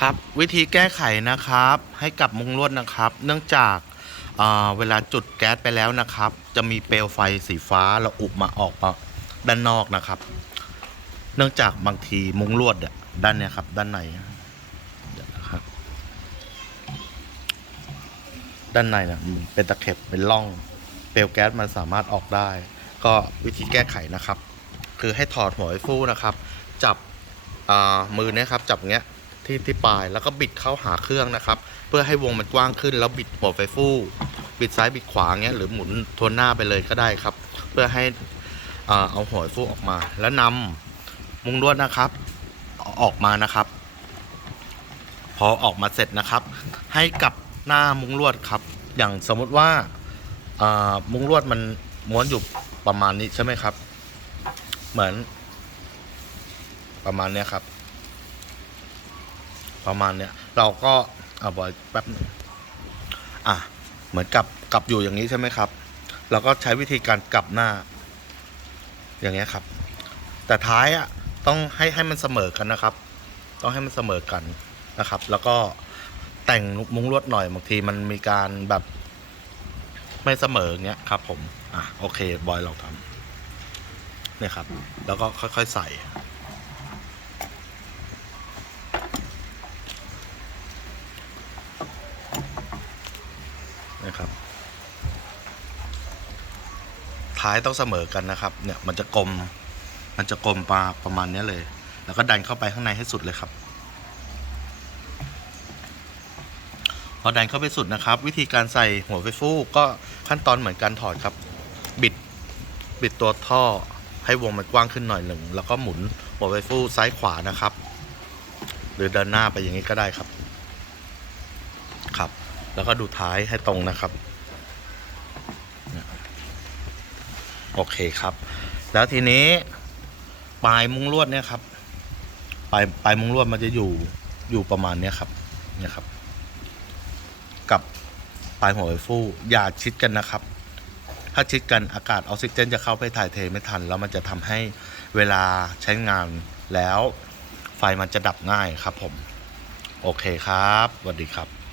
ครับวิธีแก้ไขนะครับ ให้กับมุงลวดนะครับ เนื่องจากเอ่อเวลาจุดแก๊สไปแล้วนะครับ จะมีเปลวไฟสีฟ้าระอุมาออกมาด้านนอกนะครับ เนื่องจากบางทีมุงลวดด้านเนี้ยครับ ด้านในนะครับด้านในเนี่ยเป็นตะเข็บเป็นร่อง เปลวแก๊สมันสามารถออกได้ ก็วิธีแก้ไขนะครับ คือให้ถอดหัวไอ้ฟู่นะครับ จับมือเนี่ยครับ จับเงี้ย ที่ที่ปลายแล้วก็บิดเข้าหาเครื่องนะครับ เพื่อให้วงมันกว้างขึ้น แล้วบิดหัวไฟฟู่บิดซ้ายบิดขวาเงี้ยหรือหมุนทวนหน้าไปเลยก็ได้ครับ เพื่อให้เอาหัวไฟฟู่ออกมา แล้วนำมุงลวดนะครับ ออกมานะครับ พอออกมาเสร็จนะครับ ให้กลับหน้ามุงลวดครับ อย่างสมมุติว่าามุงลวดมันม้วนอยู่ประมาณนี้ใช่ไหมครับ เหมือนประมาณเนี้ยครับ ประมาณเนี้ยเราก็เอาบอยแป๊บหนึงอะเหมือนกับกลับอยู่อย่างนี้ใช่ไหมครับ เราก็ใช้วิธีการกลับหน้า อย่างเงี้ยครับ แต่ท้ายอะต้องให้ให้มันเสมอกันนะครับ ต้องให้มันเสมอกันนะครับ แล้วก็แต่งมุ้งลวดหน่อยบางทีมันมีการแบบไม่เสมอเงี้ยครับ ผม อะโอเคบอยลองทำเนี่ยครับ แล้วก็ค่อยๆใส่ นะครับ ท้ายต้องเสมอกันนะครับ เนี่ยมันจะกลม มันจะกลมปลาประมาณนี้เลย แล้วก็ดันเข้าไปข้างในให้สุดเลยครับ พอดันเข้าไปสุดนะครับ วิธีการใส่หัวไฟฟูก็ขั้นตอนเหมือนการถอดครับ บิด บิดตัวท่อให้วงมันกว้างขึ้นหน่อยหนึ่ง แล้วก็หมุนหัวไฟฟูซ้ายขวานะครับ หรือเดินหน้าไปอย่างนี้ก็ได้ครับ แล้วก็ดูท้ายให้ตรงนะครับ โอเคครับ แล้วทีนี้ปลายมุ้งลวดเนี่ยครับ ปลายปลายมุ้งลวดมันจะอยู่อยู่ประมาณเนี้ยครับ เนี่ยครับ กับปลายหัวไฟฟูอย่าชิดกันนะครับ ถ้าชิดกันอากาศออกซิเจนจะเข้าไปถ่ายเทไม่ทัน แล้วมันจะทำให้เวลาใช้งานแล้วไฟมันจะดับง่ายครับผม โอเคครับสวัสดีครับ